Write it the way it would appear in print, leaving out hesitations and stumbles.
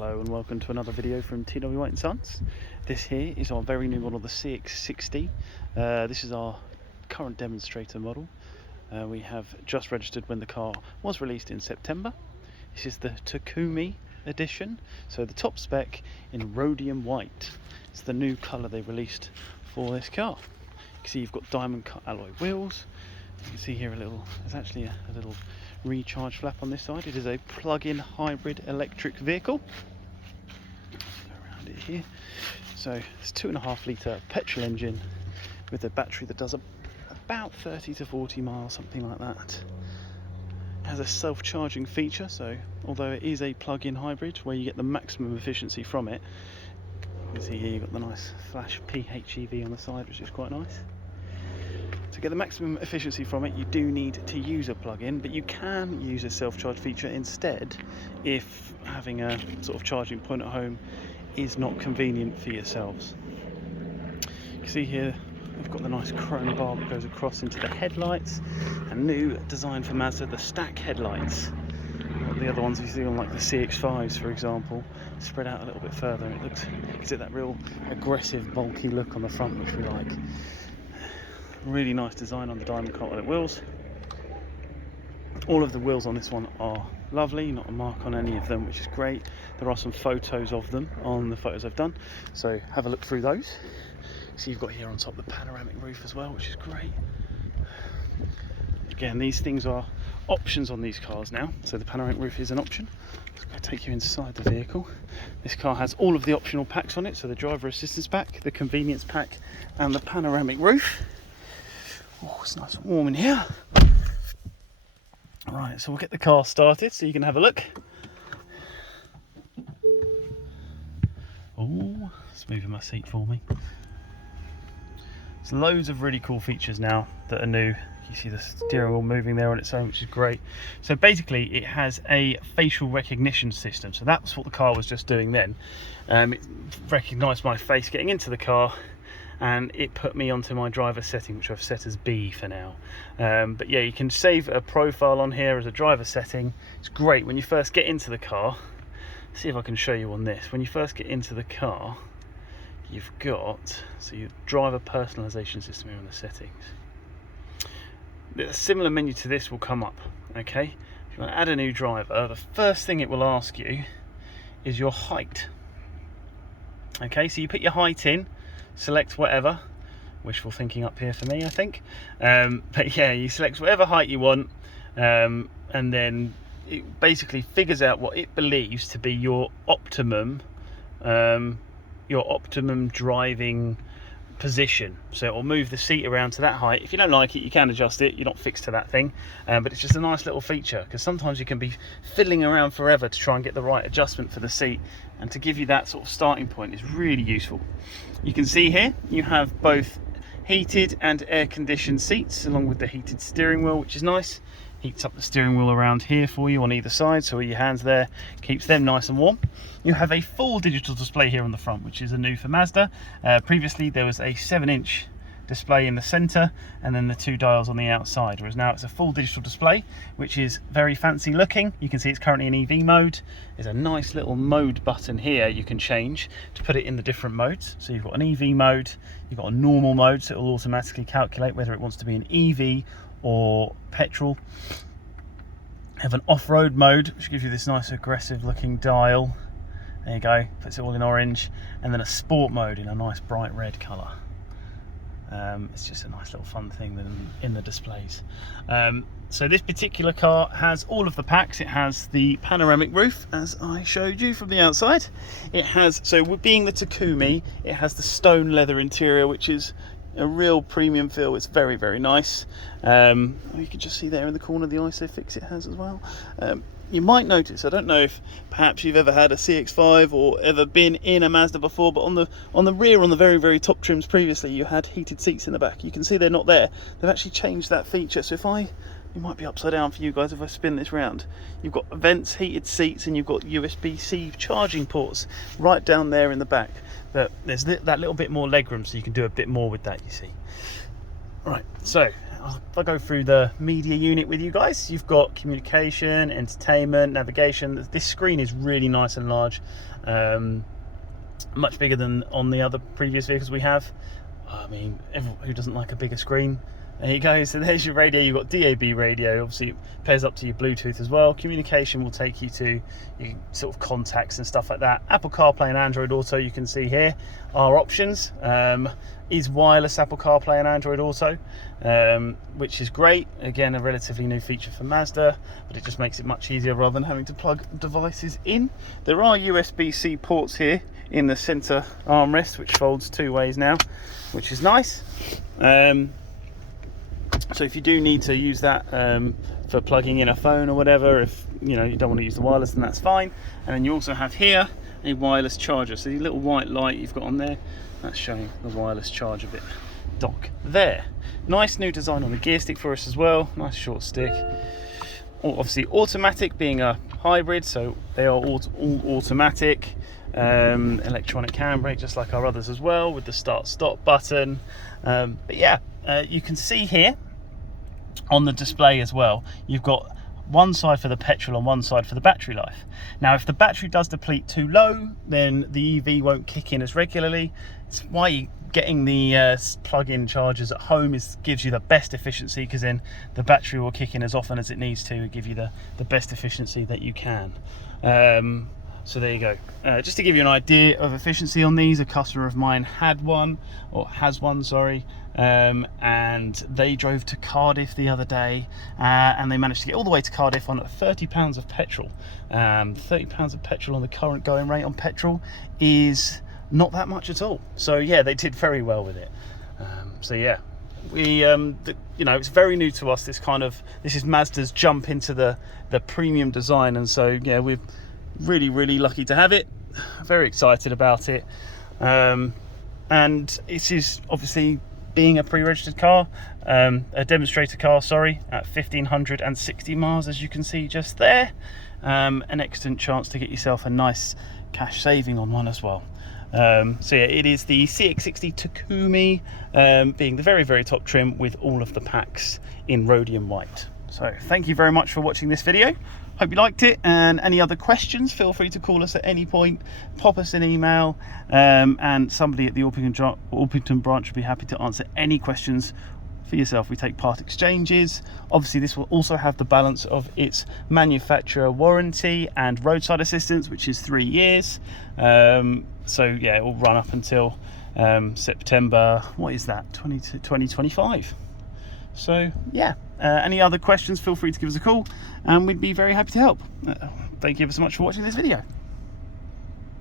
Hello and welcome to another video from TW White & Sons. This here is our very new model, the CX60. This is our current demonstrator model. We have just registered when the car was released in September. This is the Takumi edition, so the top spec in Rhodium White. It's the new colour they released for this car. You can see you've got diamond cut alloy wheels. You can see here there's actually a little recharge flap on this side. It is a plug-in hybrid electric vehicle. Let's go around it here. So it's 2.5 litre petrol engine with a battery that does about 30 to 40 miles, something like that. It has a self-charging feature, so although it is a plug-in hybrid where you get the maximum efficiency from it, you can see here you've got the nice flash PHEV on the side, which is quite nice. To get the maximum efficiency from it, you do need to use a plug-in, but you can use a self-charge feature instead if having a sort of charging point at home is not convenient for yourselves. You can see here we've got the nice chrome bar that goes across into the headlights, and new design for Mazda, the stack headlights. The other ones you see on like the CX-5s, for example, spread out a little bit further. It gives it that real aggressive, bulky look on the front, which we like. Really nice design on the diamond cut alloy wheels. All of the wheels on this one are lovely, not a mark on any of them, which is great. There are some photos of them on the photos I've done, so have a look through those. So you've got here on top the panoramic roof as well, which is great. Again, these things are options on these cars now, so the panoramic roof is an option. I'm going to take you inside the vehicle. This car has all of the optional packs on it, so the driver assistance pack, the convenience pack, and the panoramic roof. Oh, it's nice and warm in here. Right, so we'll get the car started so you can have a look. Oh, it's moving my seat for me. There's loads of really cool features now that are new. You see the steering wheel moving there on its own, which is great. So basically it has a facial recognition system. So that's what the car was just doing then. It recognised my face getting into the car, and it put me onto my driver setting, which I've set as B for now. But yeah, you can save a profile on here as a driver setting. It's great when you first get into the car. Let's see if I can show you on this. When you first get into the car, you've got, so your driver personalization system here in the settings. A similar menu to this will come up, okay? If you want to add a new driver, the first thing it will ask you is your height. Okay, so you put your height in, select whatever, wishful thinking up here for me, I think, but yeah, you select whatever height you want, and then it basically figures out what it believes to be your optimum driving position. So it will move the seat around to that height. If you don't like it, you can adjust it. You're not fixed to that thing, but it's just a nice little feature, because sometimes you can be fiddling around forever to try and get the right adjustment for the seat, and to give you that sort of starting point is really useful. You can see here you have both heated and air conditioned seats, along with the heated steering wheel, which is nice. Heats up the steering wheel around here for you on either side, so your hands there keeps them nice and warm. You have a full digital display here on the front, which is a new for Mazda. Previously there was a 7-inch display in the center and then the 2 dials on the outside, whereas now it's a full digital display, which is very fancy looking. You can see it's currently in EV mode. There's a nice little mode button here you can change to put it in the different modes. So you've got an EV mode, you've got a normal mode, so it will automatically calculate whether it wants to be an EV or petrol. Have an off-road mode, which gives you this nice aggressive looking dial. There you go, puts it all in orange, and then a sport mode in a nice bright red colour. It's just a nice little fun thing in the displays. So this particular car has all of the packs. It has the panoramic roof, as I showed you from the outside. It has, so being the Takumi, it has the stone leather interior, which is a real premium feel. It's very, very nice. You can just see there in the corner the ISOFIX it has as well. You might notice, I don't know if perhaps you've ever had a CX-5 or ever been in a Mazda before, but on the rear, on the very, very top trims previously, you had heated seats in the back. You can see they're not there. They've actually changed that feature. So it might be upside down for you guys if I spin this round. You've got vents, heated seats, and you've got USB-C charging ports right down there in the back. But there's that little bit more legroom, so you can do a bit more with that, you see. Right, so if I go through the media unit with you guys, you've got communication, entertainment, navigation. This screen is really nice and large, much bigger than on the other previous vehicles we have. I mean, who doesn't like a bigger screen? There you go. So there's your radio. You've got DAB radio, obviously it pairs up to your Bluetooth as well. Communication will take you to your sort of contacts and stuff like that. Apple CarPlay and Android Auto, you can see here are options. Is wireless Apple CarPlay and Android Auto, which is great. Again, a relatively new feature for Mazda, but it just makes it much easier rather than having to plug devices in. There are USB-C ports here in the center armrest, which folds 2 ways now, which is nice. So if you do need to use that for plugging in a phone or whatever, if you don't want to use the wireless, then that's fine. And then you also have here a wireless charger. So the little white light you've got on there, that's showing the wireless charger bit dock there. Nice new design on the gear stick for us as well. Nice short stick. Obviously automatic, being a hybrid, so they are all automatic. Electronic handbrake, just like our others as well, with the start-stop button. But yeah, you can see here on the display as well, you've got one side for the petrol and one side for the battery life. Now, if the battery does deplete too low, then the EV won't kick in as regularly. It's why getting the plug-in chargers at home gives you the best efficiency, because then the battery will kick in as often as it needs to give you the best efficiency that you can. So there you go. Just to give you an idea of efficiency on these, a customer of mine has one, sorry, and they drove to Cardiff the other day, and they managed to get all the way to Cardiff on £30 of petrol. £30 of petrol on the current going rate on petrol is not that much at all. So yeah, they did very well with it. So yeah, we it's very new to us. This is Mazda's jump into the premium design, and so yeah, we're really lucky to have it. Very excited about it. And it is obviously, being a pre-registered car, a demonstrator car, sorry, at 1,560 miles, as you can see just there. An excellent chance to get yourself a nice cash saving on one as well. So yeah, it is the CX60 Takumi, being the very top trim with all of the packs in rhodium white. So thank you very much for watching this video. Hope you liked it, and any other questions, feel free to call us at any point, pop us an email, and somebody at the Orpington branch will be happy to answer any questions for yourself. We take part exchanges. Obviously this will also have the balance of its manufacturer warranty and roadside assistance, which is 3 years. So yeah, it will run up until September, what is that, 2025. So yeah, any other questions, feel free to give us a call, and we'd be very happy to help. Thank you ever so much for watching this video.